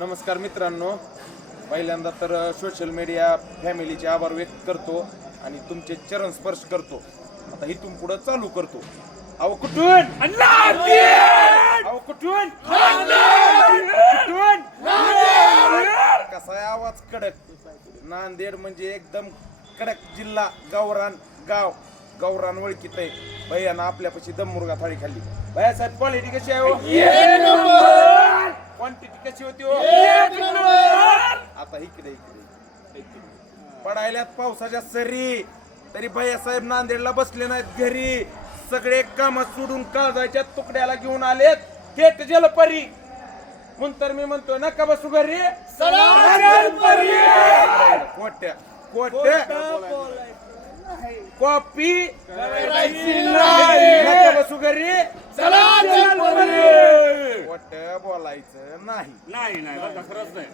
नमस्कार मित्रांनो, पहिल्यांदा तर सोशल मीडिया फॅमिलीचे आभार व्यक्त करतो आणि तुमचे चरण स्पर्श करतो. आता इथून पुढे चालू करतो. अहो कुठून अहो कुठून कुठून कसा आहे आवाज? कडक. नांदेड म्हणजे एकदम कडक जिल्हा. गावरान गाव, गावरान ओळखीत आहे. भैयानं आपल्यापाशी दम मुर्गा थाळी खाल्ली. भैया साहेब क्वालिटी कशी आहे हो? क्वांटिटी कशी होती हो? आता इकडे इकडे पडायल्यात पावसाच्या सरी, तरी भैया साहेब नांदेडला बसले नाहीत घरी. सगळे काम सोडून काळजाच्या तुकड्याला घेऊन आलेत थेट जलपरी. म्हणून तर मी म्हणतो नका बसू घरी, कोट्या कोट्या कॉपी नका बसू घरी, कोट्या बोलायचं नाही. नाही नाही, खरंच नाही.